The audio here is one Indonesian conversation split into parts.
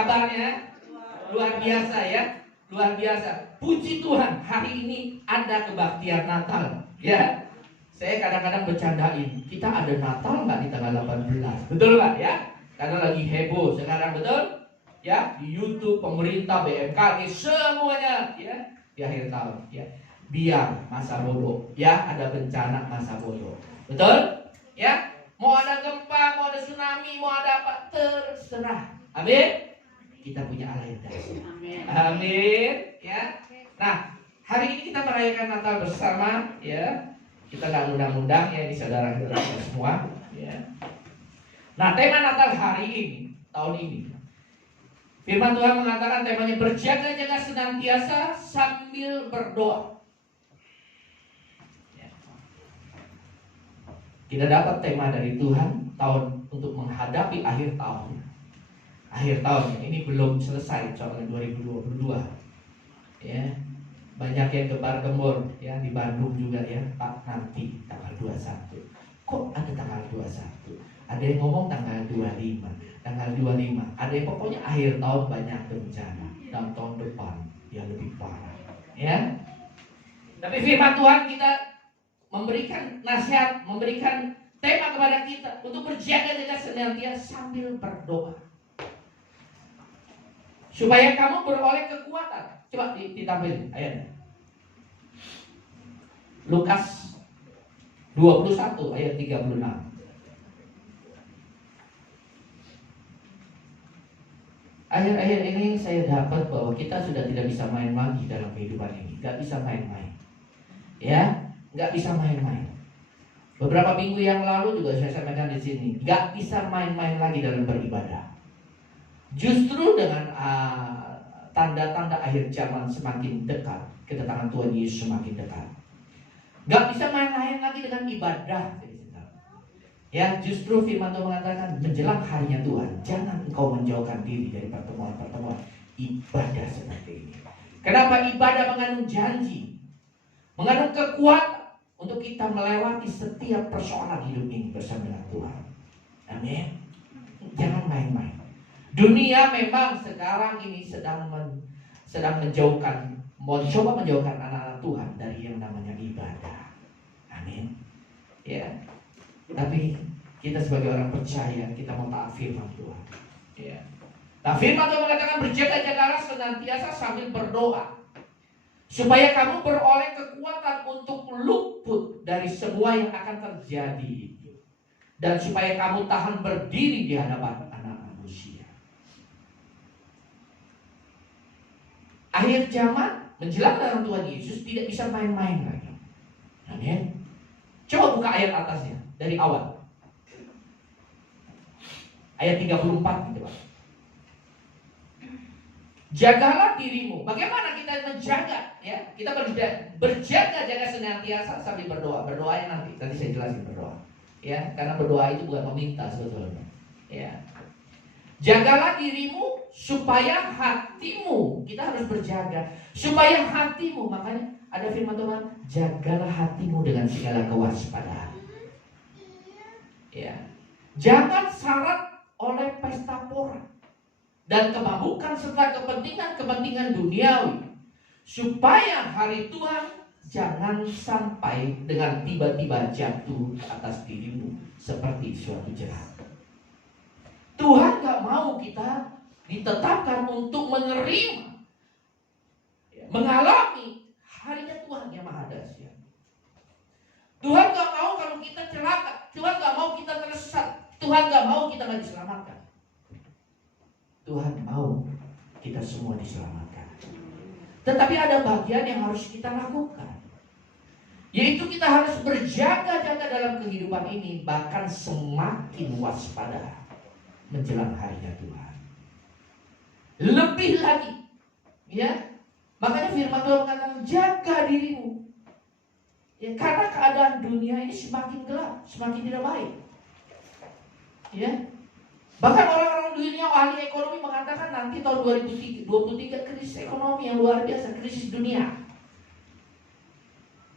kabarnya? Luar biasa ya. Luar biasa. Puji Tuhan, hari ini ada kebaktian Natal. Ya. Saya kadang-kadang bercandain, kita ada Natal nggak di tanggal 18? Betul nggak ya? Karena lagi heboh sekarang, betul? Ya, di YouTube, pemerintah, BMKG, semuanya ya di akhir tahun. Ya, biar masa bodoh. Ya, ada bencana masa bodoh. Betul? Ya, mau ada gempa, mau ada tsunami, mau ada apa, terserah. Amin. Kita punya Allah yang dahsyat. Amin. Amin. Ya. Nah, hari ini kita merayakan Natal bersama. Ya. Kita nggak undang-undang ya, ini saudara-saudara semua. Ya. Nah, tema Natal hari ini, tahun ini, Firman Tuhan mengatakan temanya berjaga-jaga senantiasa sambil berdoa. Ya. Kita dapat tema dari Tuhan tahun untuk menghadapi akhir tahun. Akhir tahun ini belum selesai, soalnya 2022. Ya. Banyak yang gembar-gembor ya di Bandung juga ya, Pak, nanti tanggal 21. Kok ada tanggal 21? Ada yang ngomong tanggal 25, tanggal 25. Ada yang pokoknya akhir tahun banyak bencana, dan tahun depan yang lebih parah. Ya. Tapi firman Tuhan kita memberikan nasihat, memberikan tema kepada kita untuk berjaga-jaga senantiasa sambil berdoa. Supaya kamu beroleh kekuatan. Coba ditampilin ayatnya. Lukas 21 ayat 36. Akhir-akhir ini saya dapat bahwa kita sudah tidak bisa main lagi dalam kehidupan ini. Gak bisa main-main. Ya, gak bisa main-main. Beberapa minggu yang lalu juga saya sampaikan di sini. Gak bisa main-main lagi dalam beribadah. Justru dengan tanda-tanda akhir zaman semakin dekat, kedatangan Tuhan Yesus semakin dekat. Gak bisa main-main lagi dengan ibadah. Ya, justru firman Tuhan mengatakan menjelang harinya Tuhan, jangan engkau menjauhkan diri dari pertemuan-pertemuan ibadah seperti ini. Kenapa? Ibadah mengandung janji, mengandung kekuatan untuk kita melewati setiap persoalan hidup ini bersama dengan Tuhan. Amin. Jangan main-main. Dunia memang sekarang ini sedang menjauhkan, mencoba menjauhkan anak-anak Tuhan dari yang namanya ibadah. Amin. Ya. Tapi kita sebagai orang percaya, kita mau taat firman Tuhan. Ya. Nah, firman Tuhan mengatakan berjaga-jagalah senantiasa sambil berdoa, supaya kamu beroleh kekuatan untuk luput dari semua yang akan terjadi, dan supaya kamu tahan berdiri di hadapan anak manusia. Akhir zaman menjelang datang Tuhan Yesus tidak bisa main-main lagi. Amin. Coba buka ayat atasnya dari awal. Ayat 34 gitu Pak. Jagalah dirimu. Bagaimana kita menjaga? Ya, kita berjaga-jaga senantiasa sambil berdoa. Berdoanya nanti saya jelasin berdoa. Ya, karena berdoa itu bukan meminta sebetulnya. Ya. Jagalah dirimu supaya hatimu, kita harus berjaga supaya hatimu, makanya ada firman Tuhan, jagalah hatimu dengan segala kewaspadaan. Ya. Jangan syarat oleh pesta pora dan kemabukan serta kepentingan duniawi, supaya hari Tuhan jangan sampai dengan tiba-tiba jatuh atas dirimu seperti suatu jerah. Tuhan gak mau kita ditetapkan untuk menerima, mengalami harinya Tuhan yang maha dahsyat. Tuhan gak mau kalau kita celaka. Tuhan gak mau kita tersesat. Tuhan gak mau kita gak diselamatkan. Tuhan mau kita semua diselamatkan. Tetapi ada bagian yang harus kita lakukan, yaitu kita harus berjaga-jaga dalam kehidupan ini, bahkan semakin waspada menjelang harinya Tuhan. Lebih lagi, ya. Makanya firman Tuhan mengatakan jaga dirimu. Ya, karena keadaan dunia ini semakin gelap, semakin tidak baik. Ya. Bahkan orang-orang dunia ahli ekonomi mengatakan nanti tahun 2023 krisis ekonomi yang luar biasa, krisis dunia.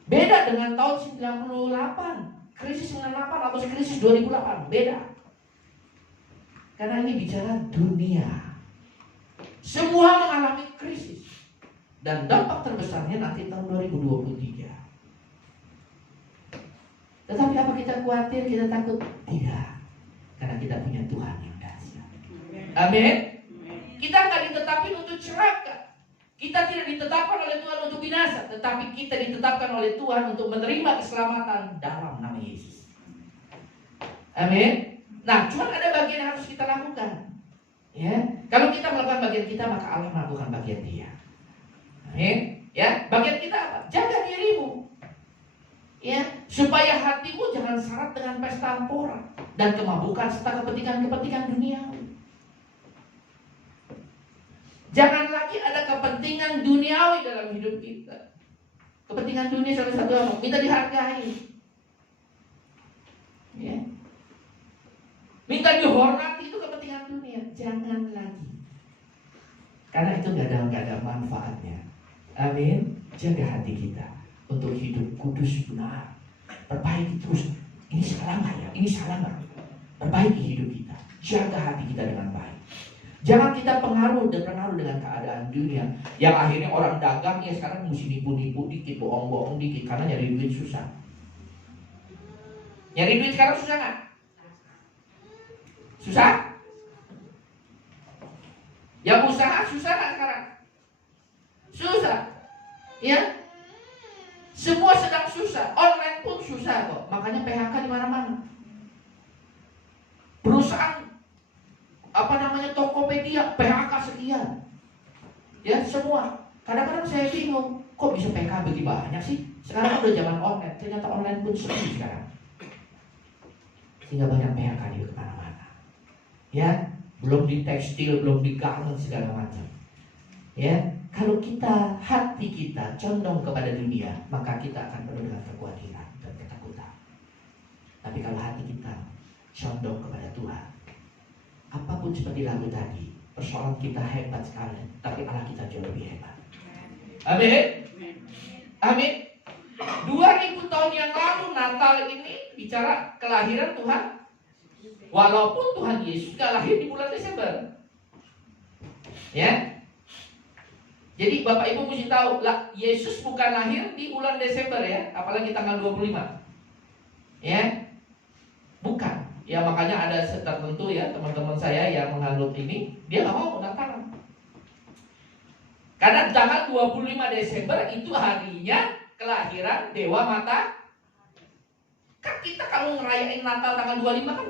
Beda dengan tahun 98, krisis 98 atau krisis 2008, beda. Karena ini bicara dunia. Semua mengalami krisis. Dan dampak terbesarnya nanti tahun 2023. Tetapi apa kita khawatir, kita takut? Tidak. Karena kita punya Tuhan yang dahsyat. Amin. Kita nggak ditetapkan untuk celaka. Kita tidak ditetapkan oleh Tuhan untuk binasa. Tetapi kita ditetapkan oleh Tuhan untuk menerima keselamatan dalam nama Yesus. Amin. Nah, cuma ada bagian yang harus kita lakukan. Ya, kalau kita melakukan bagian kita, maka Allah melakukan bagian Dia. Amin. Ya, bagian kita apa? Jaga dirimu. Ya, supaya hatimu jangan syarat dengan pesta ampora dan kemabukan serta kepentingan-kepentingan duniawi. Jangan lagi ada kepentingan duniawi dalam hidup kita. Kepentingan dunia salah satu apa? Minta dihargai. Ya. Minta dihormati, itu kepentingan dunia. Jangan lagi. Karena itu gak ada manfaatnya. Amin. Jaga hati kita untuk hidup kudus benar. Perbaiki terus. Ini salah nggak ya? Ini salah nggak? Perbaiki hidup kita. Jaga hati kita dengan baik. Jangan kita pengaruh dengan keadaan dunia. Yang akhirnya orang dagang ya sekarang mesti nipu-nipu dikit, bohong-bohong dikit. Karena nyari duit susah. Nyari duit sekarang susah nggak? Susah? Yang usaha susah nggak sekarang? Susah. Ya? Semua sedang susah. Online pun susah kok. Makanya PHK di mana-mana. Perusahaan Tokopedia PHK sekian. Ya, semua. Kadang-kadang saya bingung, kok bisa PHK begitu banyak sih? Sekarang udah zaman online. Ternyata online pun sepi sekarang. Sehingga banyak PHK di mana-mana. Ya, belum di tekstil, belum di garment segala macam. Ya, kalau kita, hati kita condong kepada dunia, maka kita akan penuh dengan kekhawatiran dan ketakutan. Tapi kalau hati kita condong kepada Tuhan, apapun seperti lagu tadi, persoalan kita hebat sekali, tapi Allah kita jauh lebih hebat. Amin. Amin. 2000 tahun yang lalu Natal ini bicara kelahiran Tuhan. Walaupun Tuhan Yesus gak lahir di bulan Desember. Ya. Jadi Bapak Ibu mesti tahu, Yesus bukan lahir di bulan Desember ya, apalagi tanggal 25. Ya. Bukan. Ya makanya ada tertentu ya teman-teman saya yang menganut ini, dia nggak mau Natalan. Karena tanggal 25 Desember itu harinya kelahiran Dewa Mata. Kan kita kalau ngerayain Natal tanggal 25 kan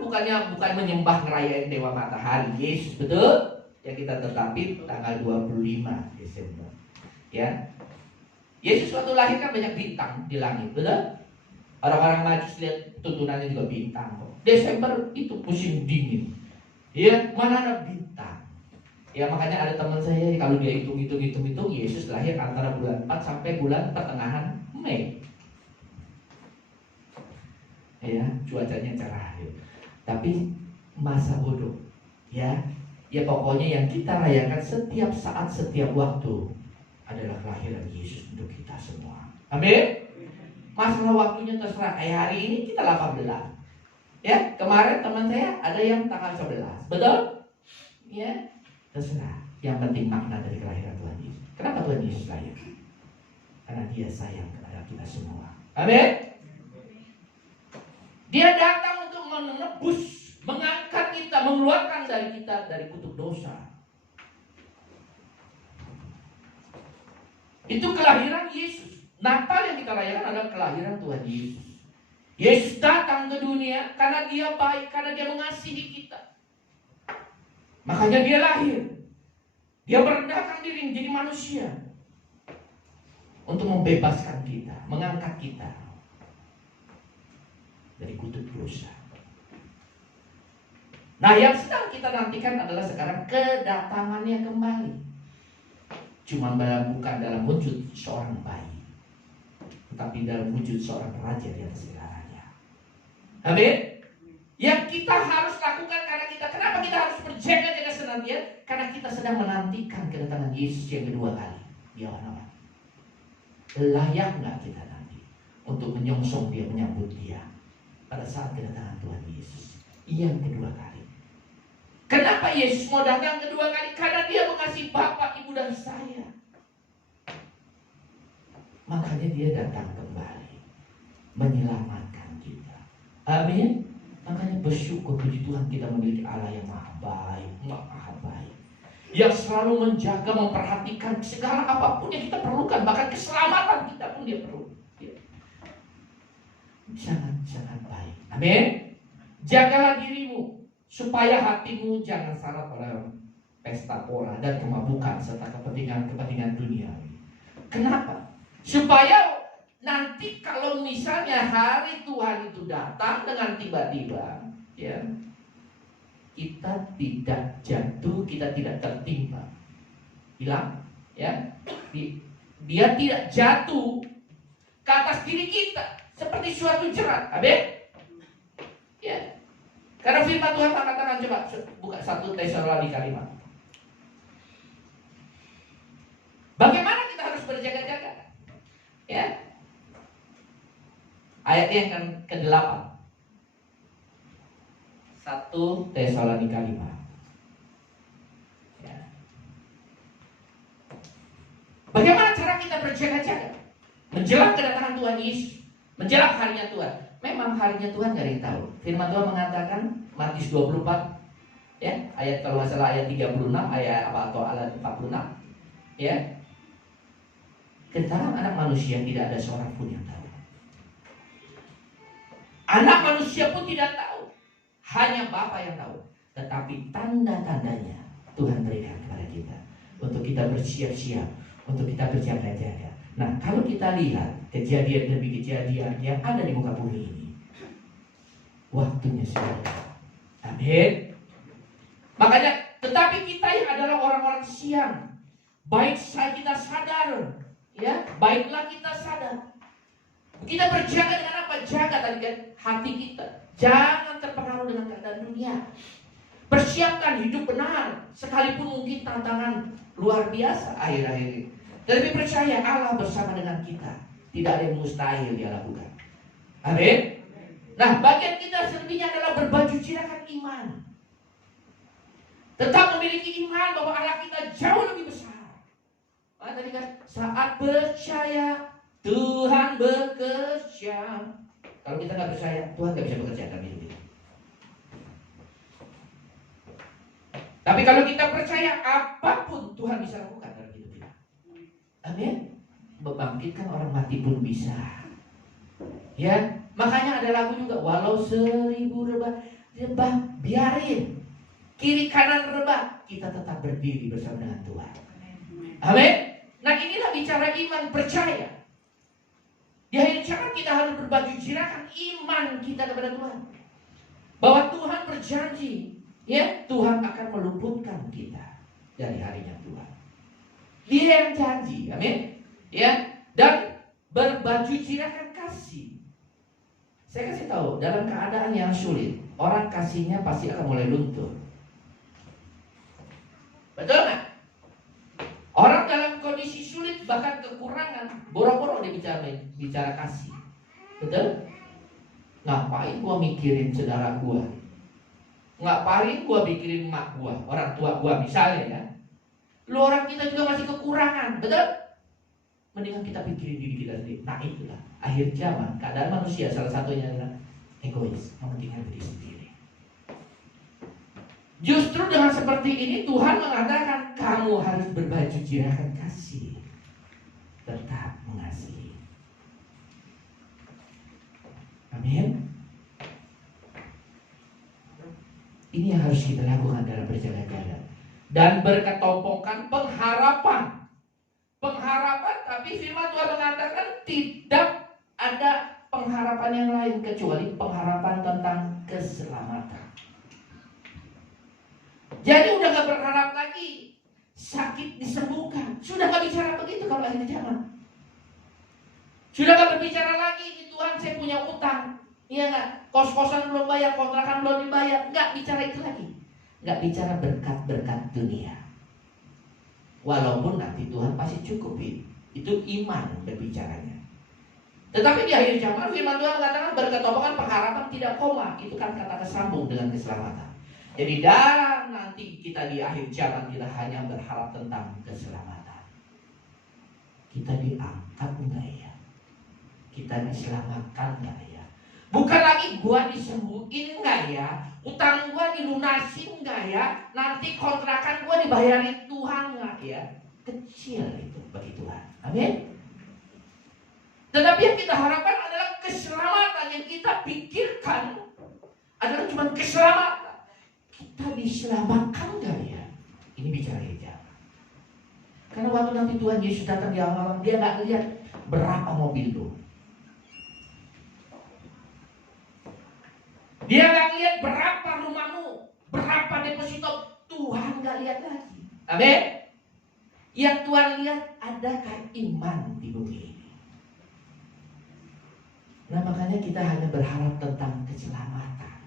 bukan menyembah ngerayain Dewa Matahari Yesus, betul? Yang kita tetapi tanggal 25 Desember. Ya. Yesus waktu lahir kan banyak bintang di langit, betul? Orang-orang Majus lihat tuntunannya juga bintang kok. Desember itu musim dingin. Ya, mana ada bintang. Ya makanya ada teman saya kalau dia hitung Yesus lahir antara bulan 4 sampai bulan pertengahan Mei. Ya, cuacanya cerah. Ya. Tapi masa bodoh. Ya. Ya pokoknya yang kita rayakan setiap saat, setiap waktu adalah kelahiran Yesus untuk kita semua. Amin. Masalah waktunya terserah. Kayak hari ini kita 18. Ya, kemarin teman saya ada yang tanggal 11. Betul? Ya, terserah. Yang penting makna dari kelahiran Tuhan Yesus. Kenapa Tuhan Yesus lahir? Karena Dia sayang kepada kita semua. Amin. Dia datang untuk menebus, mengangkat kita, mengeluarkan dari kita dari kutuk dosa. Itu kelahiran Yesus. Natal yang kita rayakan adalah kelahiran Tuhan Yesus. Yesus datang ke dunia karena Dia baik, karena Dia mengasihi kita. Makanya Dia lahir. Dia merendahkan diri menjadi manusia untuk membebaskan kita, mengangkat kita dari kutuk dosa. Nah, yang sedang kita nantikan adalah sekarang kedatangannya kembali. Cuma bukan dalam wujud seorang bayi, tetapi dalam wujud seorang raja di atas segalanya. Amin. Yang kita harus lakukan kenapa kita harus berjaga-jaga senantiasa? Karena kita sedang menantikan kedatangan Yesus yang kedua kali. Ya Allah, layak nggak kita nanti untuk menyongsong Dia, menyambut Dia pada saat kedatangan Tuhan Yesus yang kedua kali? Kenapa Yesus mau datang kedua kali? Karena Dia mengasihi Bapa Makanya dia datang kembali menyelamatkan kita. Amin. Makanya bersyukur, puji Tuhan, kita memiliki Allah yang maha baik, maha baik, yang selalu menjaga, memperhatikan segala apapun yang kita perlukan, bahkan keselamatan kita pun dia perlu. Sangat-sangat baik. Amin. Jagalah dirimu supaya hatimu jangan syarat oleh pesta pora dan kemabukan serta kepentingan dunia. Kenapa? Supaya nanti kalau misalnya hari Tuhan itu datang dengan tiba-tiba, ya, kita tidak jatuh, kita tidak tertimpa, hilang, ya, dia tidak jatuh ke atas diri kita seperti suatu jerat. Amin. Ya. Karena firman Tuhan mengatakan, coba buka 1 Tesalonika 5. Bagaimana kita harus berjaga-jaga? Ya. Ayatnya yang ke-8. 1 Tesalonika 5. Ya. Bagaimana cara kita berjaga-jaga menjelang kedatangan Tuhan Yesus, menjelang harinya Tuhan? Memang harinya Tuhan gak ada yang tahu. Firman Tuhan mengatakan Matius 24, ya, ayat kalau nggak salah ayat 36, ayat apa atau ayat 46, ya. Tentang anak manusia tidak ada seorang pun yang tahu. Anak manusia pun tidak tahu, hanya Bapa yang tahu. Tetapi tanda-tandanya Tuhan berikan kepada kita untuk kita bersiap-siap, untuk kita berjaga-jaga. Nah, kalau kita lihat kejadian demi kejadian yang ada di muka bumi ini, waktunya sudah. Amin. Makanya, tetapi kita yang adalah orang-orang siang, baik kita sadar, ya, baiklah kita sadar. Kita berjaga dengan apa? Jaga tadi kan hati kita. Jangan terpengaruh dengan keadaan dunia. Persiapkan hidup benar, sekalipun mungkin tantangan luar biasa akhir-akhir ini. Tetapi percaya Allah bersama dengan kita. Tidak ada yang mustahil dia lakukan. Amin. Nah, bagian kita selebihnya adalah berbaju jirakan iman. Tetap memiliki iman bahwa Allah kita jauh lebih besar. Tadi kan saat percaya Tuhan bekerja. Kalau kita nggak percaya, Tuhan nggak bisa bekerja dalam hidup kita. Tapi kalau kita percaya, apapun Tuhan bisa lakukan dalam hidup kita. Amin. Membangkitkan orang mati pun bisa. Ya, makanya ada lagu juga, walau 1000 rebah biarin, kiri kanan rebah, kita tetap berdiri bersama dengan Tuhan. Amin. Nah, inilah bicara iman, percaya. Di akhir zaman kita harus berbaju jirakan iman kita kepada Tuhan, bahwa Tuhan berjanji, ya, Tuhan akan meluputkan kita dari harinya Tuhan. Dia yang janji. Amin. Ya, dan berbaju jirakan kasih. Saya kasih tahu, dalam keadaan yang sulit, orang kasihnya pasti akan mulai luntur. Betul nggak? Orang dalam kondisi sulit, bahkan kekurangan, boro-boro dia bicara kasih. Betul? Ngapain gua mikirin saudara gua? Ngapain gua mikirin mak gua, orang tua gua misalnya, ya? Lu orang kita juga masih kekurangan, betul? Mendingan kita pikirin diri kita sendiri. Nah, itulah akhir zaman. Keadaan manusia salah satunya adalah egois, mementingkan diri sendiri. Justru dengan seperti ini Tuhan mengatakan kamu harus berbaju jirakan kasih, tetap mengasihi. Amin. Ini yang harus kita lakukan dalam berjaga-jaga dan berketompokan pengharapan. Pengharapan, tapi firman Tuhan mengatakan tidak ada pengharapan yang lain kecuali pengharapan tentang keselamatan. Jadi udah gak berharap lagi sakit disembuhkan. Sudah gak bicara begitu kalau akhir zaman. Sudah gak berbicara lagi, Tuhan saya punya utang, iya gak? Kos-kosan belum bayar, kontrakan belum dibayar. Gak bicara itu lagi. Gak bicara berkat-berkat dunia. Walaupun nanti Tuhan pasti cukupi. Itu iman berbicaranya. Tetapi di akhir zaman firman Tuhan mengatakan berketompokan pengharapan tidak koma. Itu kan kata kesambung dengan keselamatan. Jadi dalam nanti kita di akhir zaman kita hanya berharap tentang keselamatan. Kita diangkat enggak ya? Kita diselamatkan enggak ya? Bukan lagi gua disembuhin enggak ya? Utang gua dilunasin enggak ya? Nanti kontrakan gua dibayarin Tuhan enggak ya? Kecil itu bagi Tuhan. Amin. Tetapi yang kita harapkan adalah keselamatan. Yang kita pikirkan adalah cuma keselamatan. Kita diselamatkan enggak ya? Ini bicara hijab. Karena waktu nanti Tuhan Yesus datang di awal malam, dia nggak lihat berapa mobil lu. Dia nggak lihat berapa rumahmu, berapa deposito. Tuhan nggak lihat lagi. Amin. Yang Tuhan lihat, adakah iman di bumi ini. Nah, makanya kita hanya berharap tentang keselamatan.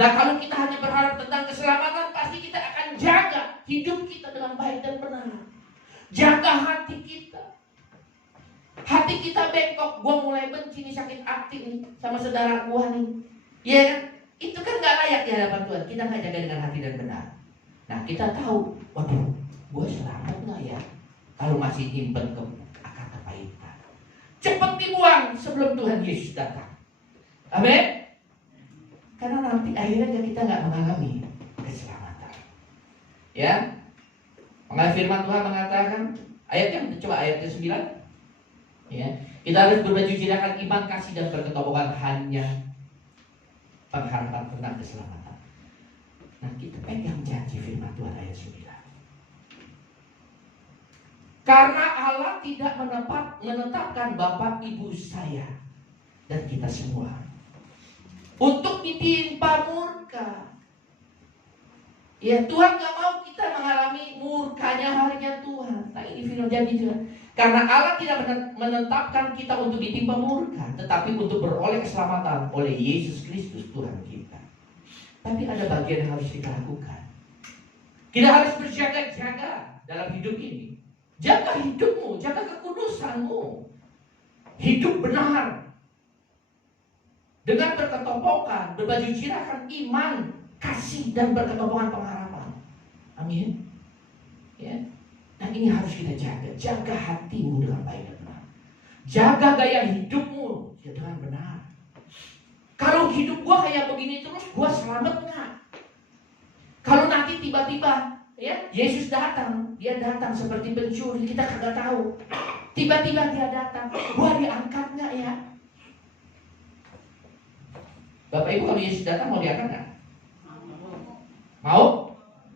Nah, kalau kita hanya berharap tentang keselamatan, pasti kita akan jaga hidup kita dengan baik dan benar. Jaga hati kita. Hati kita bengkok. Gua mulai benci nih, sakit hati nih sama saudara gua nih. Iya kan? Itu kan gak layak di hadapan Tuhan. Kita gak jaga dengan hati dan benar. Nah, kita tahu, waduh, gua selamat gak ya kalau masih nyimpen ke akar kepahitan. Cepat dibuang sebelum Tuhan Yesus datang. Amin. Karena nanti akhirnya kita gak mengalami keselamatan. Ya. Maka firman Tuhan mengatakan, coba ayat ke-9. Ya, kita harus berbaju jirakan iman, kasih dan berketokohan, hanya pengharapan tentang keselamatan. Nah, kita pegang janji firman Tuhan ayat 9. Karena Allah tidak menetapkan bapak ibu saya dan kita semua untuk ditimpa murka. Ya, Tuhan gak mau kita mengalami murkanya harinya Tuhan. Nah, ini firman janji juga. Karena Allah tidak menetapkan kita untuk ditimpa murka, tetapi untuk beroleh keselamatan oleh Yesus Kristus Tuhan kita. Tapi ada bagian yang harus kita lakukan. Kita harus berjaga-jaga dalam hidup ini. Jaga hidupmu, jaga kekudusanmu. Hidup benar. Dengan berketopokan, berbaju jirakan iman, kasih dan berketopokan pengharapan. Amin. Ya. Nah, ini harus kita jaga. Jaga hatimu dengan baik dan benar. Jaga gaya hidupmu dengan benar. Kalau hidup gua kayak begini terus, gua selamat nggak? Kalau nanti tiba-tiba ya Yesus datang, dia datang seperti pencuri, kita kagak tahu. Tiba-tiba dia datang, gua diangkat nggak ya? Bapak Ibu, kalau Yesus datang mau diangkat nggak? Mau?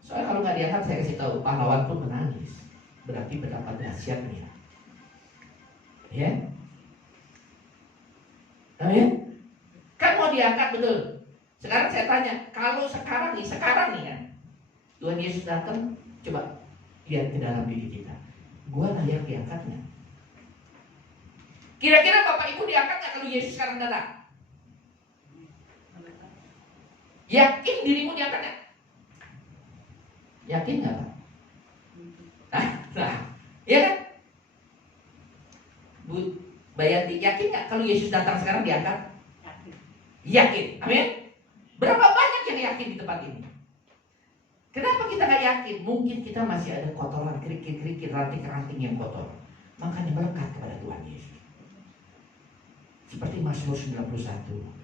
Soalnya kalau nggak diangkat, saya kasih tahu, pahlawan pun menangis. Berarti mendapat dahsyatnya. Ya? Amin? Kan mau diangkat, betul. Sekarang saya tanya, kalau sekarang nih kan, Tuhan Yesus datang, coba lihat ke dalam diri kita. Gua layak diangkatnya. Kira-kira Bapak Ibu diangkat nggak kalau Yesus sekarang datang? Yakin dirimu diangkat nggak? Yakin nggak, Pak? Nah, ya kan? Bu Bayanti, yakin nggak kalau Yesus datang sekarang diangkat? Yakin. Amin. Berapa banyak yang yakin di tempat ini? Kenapa kita nggak yakin? Mungkin kita masih ada kotoran, kerikil-kerikil, ranting-ranting yang kotor. Makanya melekat kepada Tuhan Yesus. Seperti Mazmur 91.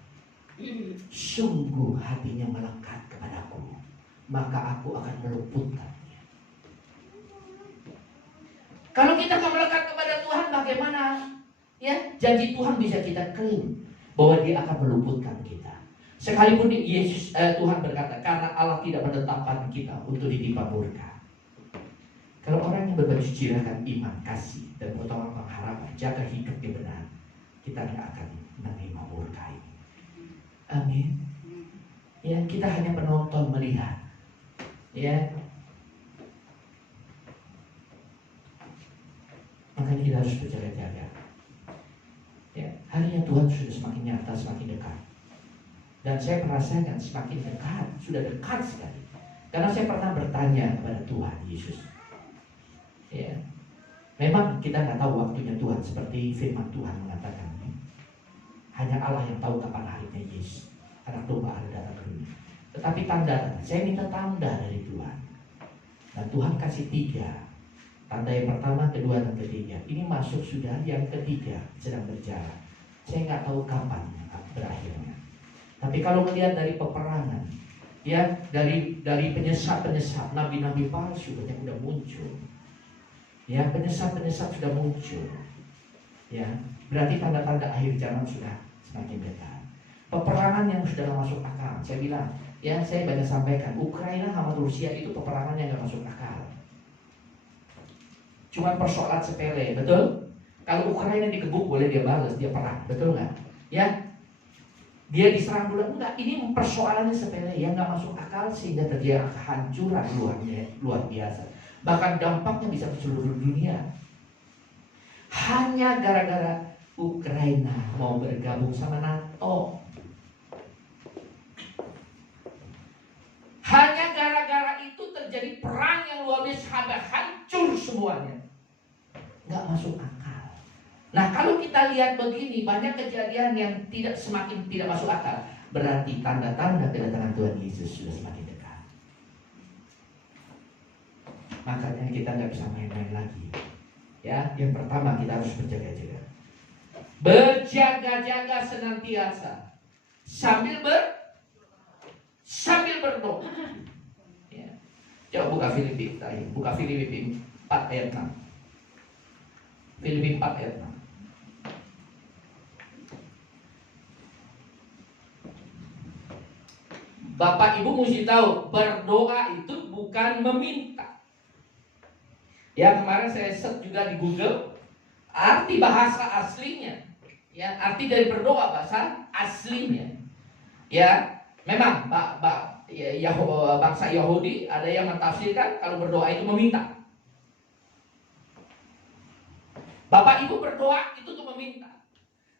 Sungguh hatinya melekat kepadaku, maka aku akan meluputkannya. Kalau kita nggak melekat kepada Tuhan, bagaimana? Ya, janji Tuhan bisa kita klaim bahwa Dia akan meluputkan kita. Sekalipun Tuhan berkata, karena Allah tidak menetapkan kita untuk ditimpa murka. Kalau orang yang berbaju jirakan iman, kasih dan pertolongan pengharapan, jaga hidupnya benar, kita tidak akan menerima murka ini. Amin. Ya, kita hanya penonton melihat. Ya. Makanya kita harus berjaga-jaga. Ya, harinya Tuhan sudah semakin nyata, semakin dekat. Dan saya merasakan semakin dekat, sudah dekat sekali. Karena saya pernah bertanya kepada Tuhan Yesus. Ya, memang kita nggak tahu waktunya Tuhan, seperti firman Tuhan mengatakan. Hanya Allah yang tahu kapan harinya Yesus, anak domba ada datang ke dunia. Tetapi tanda, saya minta tanda dari Tuhan. Dan Tuhan kasih 3. Tanda yang pertama, kedua, dan ketiga. Ini masuk sudah yang ketiga, sedang berjalan. Saya nggak tahu kapan berakhirnya. Tapi kalau melihat dari peperangan, ya, dari penyesat nabi-nabi palsu banyak sudah muncul. Ya, penyesat sudah muncul. Ya, berarti tanda-tanda akhir zaman sudah semakin dekat. Peperangan yang sudah masuk akal. Saya bilang, ya, saya banyak sampaikan, Ukraina sama Rusia itu peperangan yang nggak masuk akal. Cuma persoalan sepele, betul? Kalau Ukraina dikebuk boleh dia balas, dia perang, betul nggak? Ya, dia diserang dulu, enggak. Ini persoalannya sepele yang nggak masuk akal sehingga terjadi kehancuran luar biasa. Bahkan dampaknya bisa ke seluruh dunia. Hanya gara-gara Ukraina mau bergabung sama NATO. Hanya gara-gara itu terjadi perang yang luar biasa sampai hancur semuanya. Nggak masuk akal. Nah, kalau kita lihat begini, banyak kejadian yang semakin tidak masuk akal. Berarti tanda-tanda kedatangan Tuhan Yesus sudah semakin dekat. Makanya kita nggak bisa main-main lagi. Ya, yang pertama kita harus berjaga-jaga. Berjaga-jaga senantiasa sambil berdoa. Ya. Coba buka Filipi 4 ayat 6. Filipi 4 ayat 6. Bapak Ibu mesti tahu, berdoa itu bukan meminta. Ya, kemarin saya search juga di Google arti bahasa aslinya. Ya, arti dari berdoa bahasa aslinya. Ya, memang bangsa Yahudi ada yang mentafsirkan kalau berdoa itu meminta. Bapak Ibu berdoa itu untuk meminta.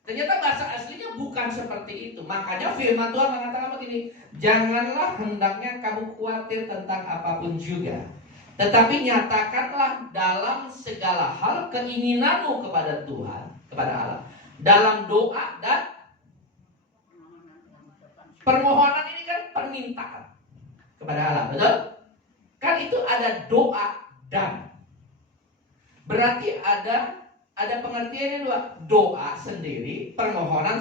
Ternyata bahasa aslinya bukan seperti itu. Makanya firman Tuhan mengatakan begini, janganlah hendaknya kamu khawatir tentang apapun juga, tetapi nyatakanlah dalam segala hal keinginanmu kepada Tuhan, kepada Allah, dalam doa dan permohonan. Ini kan permintaan kepada Allah, betul? Kan itu ada doa dan. Berarti ada pengertiannya dua. Doa sendiri, permohonan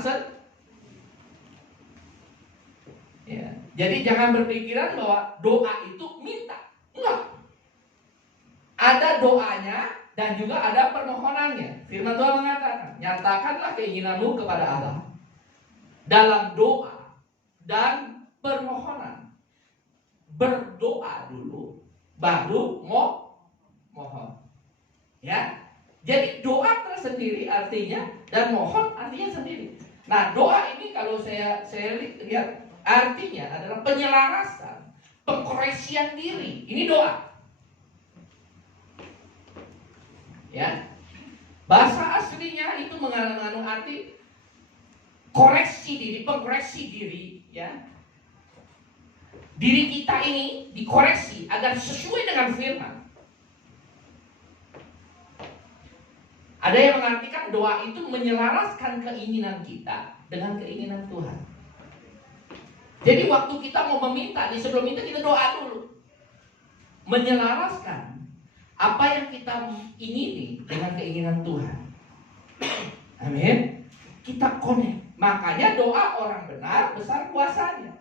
ya. Jadi jangan berpikiran bahwa doa itu minta. Enggak. Ada doanya dan juga ada permohonannya. Firman Tuhan mengatakan, nyatakanlah keinginanmu kepada Allah dalam doa dan permohonan. Berdoa dulu, baru mohon. Ya. Jadi doa tersendiri artinya dan mohon artinya sendiri. Nah, doa ini kalau saya lihat artinya adalah penyelarasan, pengkoreksian diri. Ini doa. Ya. Bahasa aslinya itu mengandung arti koreksi diri, pengkoreksi diri, ya. Diri kita ini dikoreksi agar sesuai dengan firman. Ada yang mengartikan doa itu menyelaraskan keinginan kita dengan keinginan Tuhan. Jadi waktu kita mau meminta, sebelum itu kita doa dulu. Menyelaraskan apa yang kita ingini dengan keinginan Tuhan. Amin. Kita connect. Makanya doa orang benar besar kuasanya.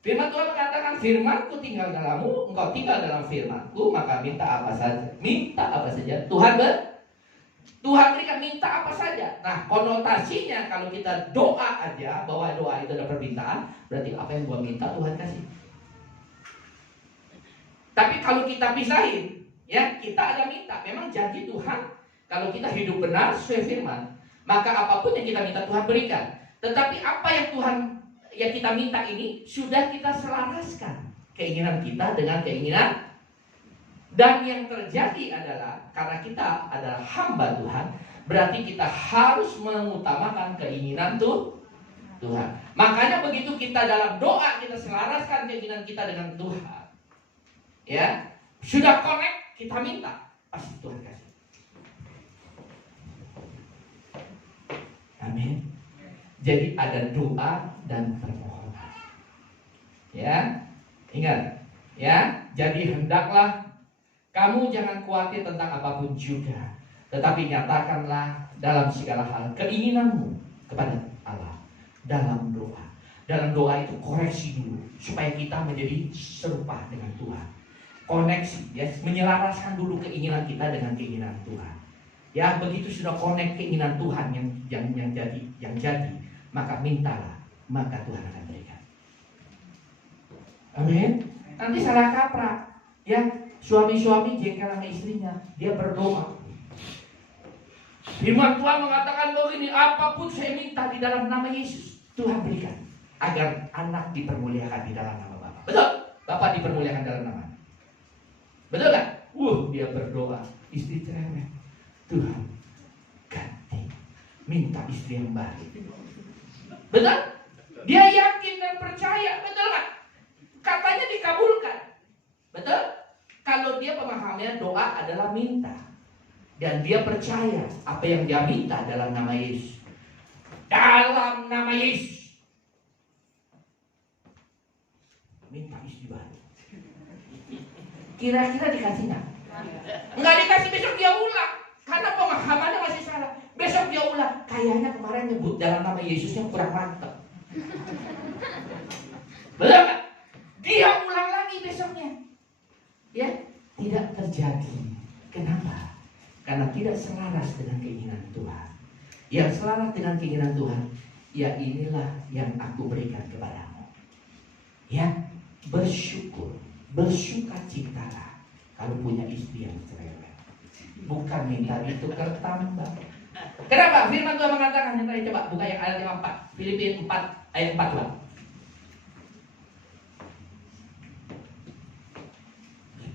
Firman Tuhan mengatakan, firmanku tinggal dalammu, engkau tinggal dalam firmanku, maka minta apa saja. Minta apa saja. Tuhan berikan, minta apa saja. Nah, konotasinya kalau kita doa aja, bahwa doa itu adalah permintaan, berarti apa yang gua minta Tuhan kasih. Tapi kalau kita pisahin, ya, kita ada minta. Memang janji Tuhan, kalau kita hidup benar sesuai firman, maka apapun yang kita minta Tuhan berikan. Tetapi apa yang kita minta ini sudah kita selaraskan keinginan kita dengan keinginan. Dan yang terjadi adalah karena kita adalah hamba Tuhan, berarti kita harus mengutamakan keinginan Tuhan. Makanya begitu kita dalam doa kita selaraskan keinginan kita dengan Tuhan, ya, sudah connect, kita minta, pasti Tuhan kasih. Amin. Jadi ada doa dan permohonan. Ya, ingat, ya. Jadi hendaklah Kamu jangan khawatir tentang apapun juga, tetapi nyatakanlah dalam segala hal keinginanmu kepada Allah dalam doa. Dalam doa itu koreksi dulu supaya kita menjadi serupa dengan Tuhan. Koneksi, ya, menyelaraskan dulu keinginan kita dengan keinginan Tuhan. Ya, begitu sudah connect keinginan Tuhan yang jadi, maka mintalah, maka Tuhan akan berikan. Amin. Nanti salah kaprah, ya, suami-suami jengkel sama istrinya, dia berdoa. Firman Tuhan mengatakan bahwa ini apapun saya minta di dalam nama Yesus, Tuhan berikan, agar anak dipermuliakan di dalam nama Bapa. Betul? Bapa dipermuliakan dalam nama. Betul kan? Dia berdoa, istri cerewet, Tuhan ganti, minta istri yang baik. Betul? Dia yakin dan percaya, betul kan? Katanya dikabulkan. Betul? Kalau dia pemahamannya doa adalah minta, dan dia percaya apa yang dia minta dalam nama Yesus. Dalam nama Yesus. Minta istri baru. Kira-kira dikasih nggak? Nggak dikasih, besok dia ulang. Karena pemahamannya masih salah. Besok dia ulang. Kayaknya kemarin nyebut dalam nama Yesusnya kurang mantap. Betul nggak? Dia ulang lagi besoknya. Ya, tidak terjadi. Kenapa? Karena tidak selaras dengan keinginan Tuhan. Yang selaras dengan keinginan Tuhan, ya inilah yang aku berikan kepadamu. Ya, bersyukur, bersukacitalah kalau punya istri yang cerewet. Bukan minta ditukar tambah. Kenapa? Firman Tuhan mengatakan, yang tadi coba buka yang ayat 4, Filipi 4 ayat 4 lah.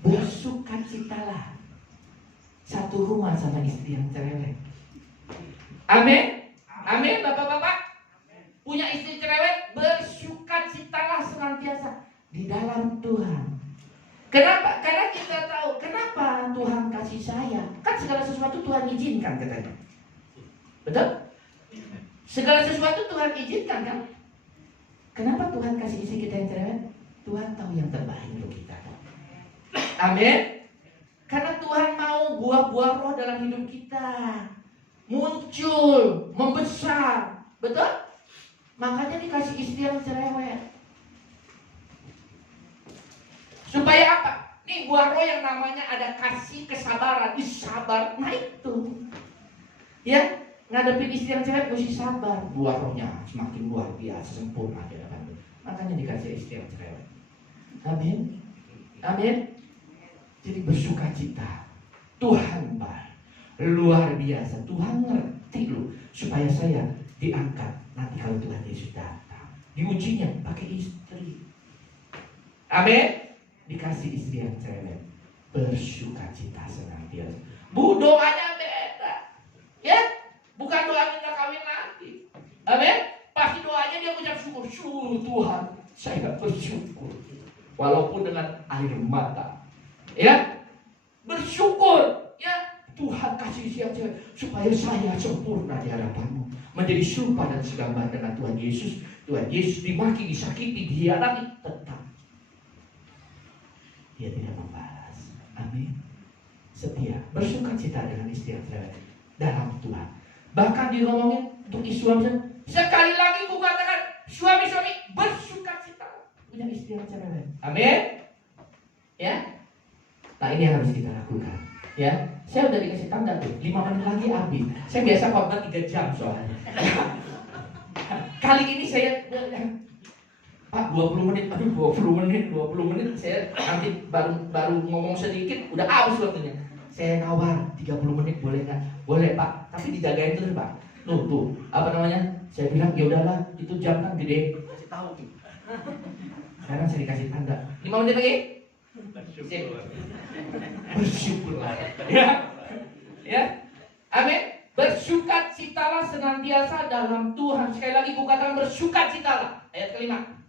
Bersukacitalah satu rumah sama istri yang cerewet. Amin. Amin, bapak-bapak. Punya istri cerewet, bersukacitalah senantiasa di dalam Tuhan. Kenapa? Karena kita tahu kenapa Tuhan kasih saya. Kan segala sesuatu Tuhan izinkan katanya. Betul? Segala sesuatu Tuhan izinkan kan? Kenapa Tuhan kasih istri kita yang cerewet? Tuhan tahu yang terbaik untuk kita. Amin. Karena Tuhan mau buah-buah roh dalam hidup kita muncul, membesar. Betul? Makanya dikasih istri yang cerewet. Supaya apa? Nih buah roh yang namanya ada kasih, kesabaran, sabar. Nah itu, ya, ngadepin istri yang cerewet mesti sabar. Buah rohnya semakin luar biasa, sempurna di hadapan Tuhan. Makanya dikasih istri yang cerewet. Amin. Amin. Jadi bersukacita. Tuhan baik, luar biasa. Tuhan ngerti loh, supaya saya diangkat nanti kalau Tuhan Yesus datang. Diujinya pakai istri. Amin. Dikasih istri yang cerewet, bersukacita senantiasa. Doanya beda, ya, bukan doa minta kawin lagi. Amin. Pasti doanya dia ucap syukur. Tuhan, saya bersyukur, walaupun dengan air mata, ya, bersyukur, ya, Tuhan kasih istri yang cerewet supaya saya sempurna di hadapanmu, menjadi serupa dan segambar dengan Tuhan Yesus. Tuhan Yesus dimaki, disakiti, dihianati, tetap dia tidak membalas. Amin. Setia, bersukacita dengan istri yang cerewet dalam Tuhan. Bahkan diomongin untuk suami, sekali lagi aku katakan, suami-suami bersukacita punya istri yang cerewet. Amin. Ya. Nah ini yang harus kita lakukan. Ya, saya udah dikasih tanda tuh, 5 menit lagi habis. Saya biasa khotbah 3 jam soalnya. Kali ini saya Pak 20 menit, aduh 20 menit saya nanti baru ngomong sedikit udah habis waktunya. Saya nawar 30 menit boleh nggak? Boleh Pak, tapi dijagain terus Pak. Tuh, apa namanya? Saya bilang ya udahlah, itu jam kan gede. Kasih tahu. Sekarang saya dikasih tanda. 5 menit lagi? Bersyukurlah. Ya. Amin. Bersukacitalah senantiasa dalam Tuhan. Sekali lagi aku katakan bersukacitalah. Ayat kelima.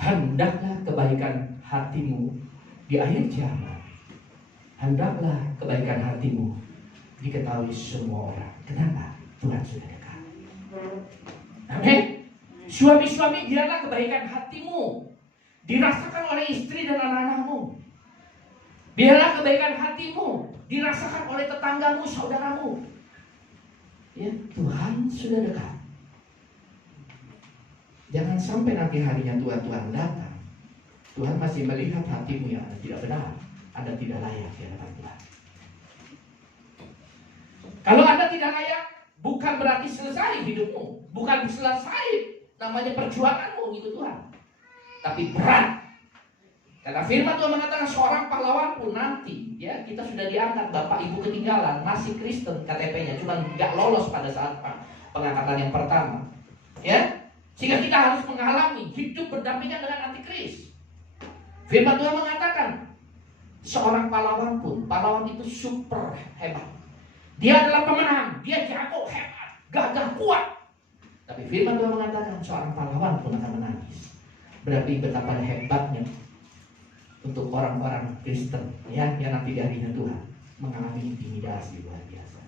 Hendaklah kebaikan hatimu di akhir zaman. Hendaklah kebaikan hatimu diketahui semua orang. Kenapa? Tuhan sudah dekat. Amin. Suami-suami, biarlah kebaikan hatimu dirasakan oleh istri dan anak-anakmu. Biarlah kebaikan hatimu dirasakan oleh tetanggamu, saudaramu. Ya, Tuhan sudah dekat. Jangan sampai nanti harinya Tuhan datang, Tuhan masih melihat hatimu yang tidak benar, Anda tidak layak di hadapan Tuhan. Kalau Anda tidak layak, bukan berarti selesai hidupmu, bukan selesai namanya perjuanganmu gitu Tuhan. Tapi berat. Karena firman Tuhan mengatakan seorang pahlawan pun nanti, ya, kita sudah diangkat, bapak ibu ketinggalan, masih Kristen KTP-nya, cuma nggak lolos pada saat pengangkatan yang pertama, ya, sehingga kita harus mengalami hidup berdampingan dengan antikris. Firman Tuhan mengatakan seorang pahlawan pun, pahlawan itu super hebat, dia adalah pemenang, dia jago, hebat, gagah, kuat. Tapi firman Tuhan mengatakan seorang pahlawan pun akan menangis. Berarti betapa hebatnya untuk orang-orang Kristen, ya, yang nanti di harinya Tuhan mengalami intimidasi luar biasa.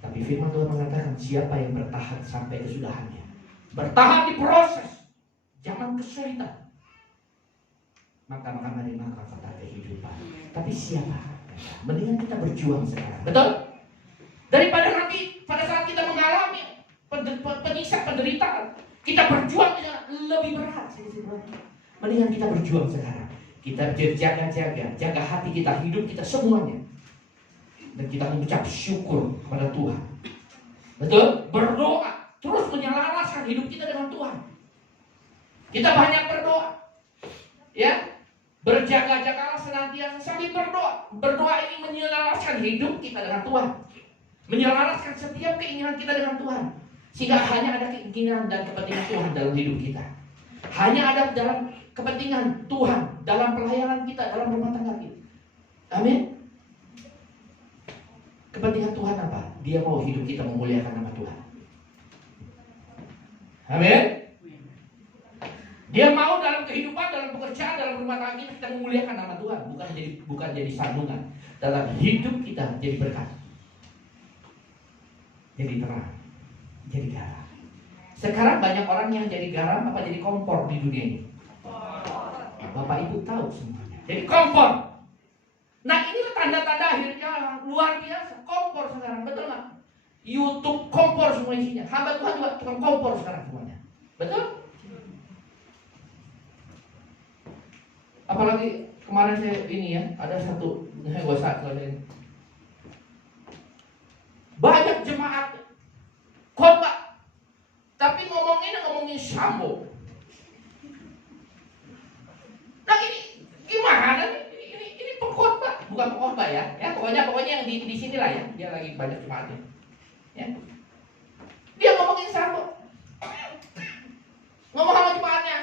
Tapi firman Tuhan mengatakan siapa yang bertahan sampai kesudahannya, bertahan di proses zaman kesulitan, maka menerima kata kehidupan. Tapi siapa? Mendingan kita berjuang sekarang, betul? Daripada nanti pada saat kita mengalami penyiksaan, penderitaan, kita berjuang dengan lebih berat. Mendingan kita berjuang sekarang. Kita jaga hati kita, hidup kita semuanya, dan kita mengucap syukur kepada Tuhan. Betul? Berdoa, terus menyelaraskan hidup kita dengan Tuhan. Kita banyak berdoa, ya. Berjaga-jagalah senantiasa sambil berdoa. Berdoa ini menyelaraskan hidup kita dengan Tuhan, menyelaraskan setiap keinginan kita dengan Tuhan, sehingga hanya ada keinginan dan kepentingan Tuhan dalam hidup kita. Hanya ada dalam kepentingan Tuhan dalam pelayanan kita, dalam rumah tangga kita. Amin. Kepentingan Tuhan apa? Dia mau hidup kita memuliakan nama Tuhan. Amin. Dia mau dalam kehidupan, dalam pekerjaan, dalam rumah tangga kita memuliakan nama Tuhan, bukan jadi sandungan. Dalam hidup kita jadi berkat, jadi terang, jadi garam. Sekarang banyak orang yang jadi garam apa jadi kompor di dunia ini. Bapak Ibu tahu semuanya. Jadi kompor. Nah, ini tanda-tanda akhirnya luar biasa. Kompor sekarang, betul nggak? YouTube kompor semua isinya. Hamba Tuhan juga tukang kompor sekarang semuanya. Betul? Apalagi kemarin saya ini ya, ada satu, saya gak usah kalian. Banyak jemaat khotbah, tapi ngomongin Sambo. Nah, ini gimana nih? Ini pengkhotbah, bukan pengkhotbah ya. Ya, pokoknya yang di sini lah ya. Dia lagi banyak jemaatnya. Ya. Dia ngomongin Sambo. Ngomong sama jemaatnya.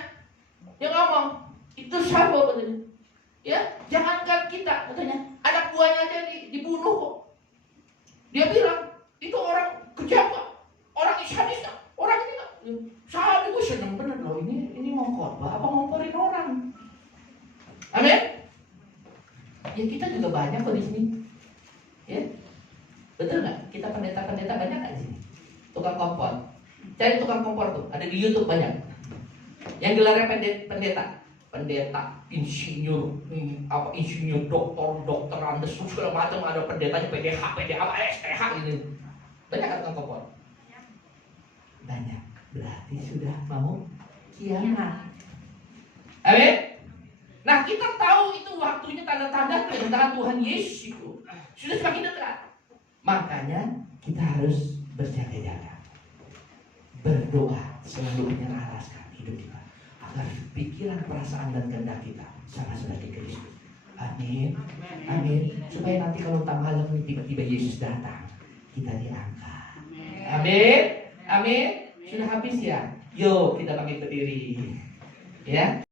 Dia ngomong, itu Sambo katanya. Ya, jangankan kita katanya, anak buahnya aja dibunuh kok. Dia bilang, itu orang kejam kok, orang sadis, orang ini kok. Saya gue seneng bener loh, ini mau khotbah apa ngomporin orang. Amin. Ya, kita juga banyak kok di sini. Ya, betul nggak? Kita pendeta-pendeta banyak nggak di sini? Tukang kompor. Cari tukang kompor tuh, ada di YouTube banyak. Yang gelarnya pendeta, insinyur, insinyur, dokter, segala macam, ada pendetanya, PDH, STH gitu. Banyak kan tukang kompor? Banyak. Berarti sudah mau kiamat. Amin. Nah, kita tahu itu waktunya, tanda-tanda kedatangan Tuhan Yesus itu sudah semakin dekat. Makanya kita harus berjaga-jaga, berdoa, selalu menyelaraskan hidup kita agar pikiran, perasaan, dan kehendak kita sama seperti Kristus. Amin. Amin. Supaya nanti kalau tanggal tiba-tiba Yesus datang, kita diangkat. Amin. Amin. Sudah habis ya? Yuk kita bangkit berdiri. Ya.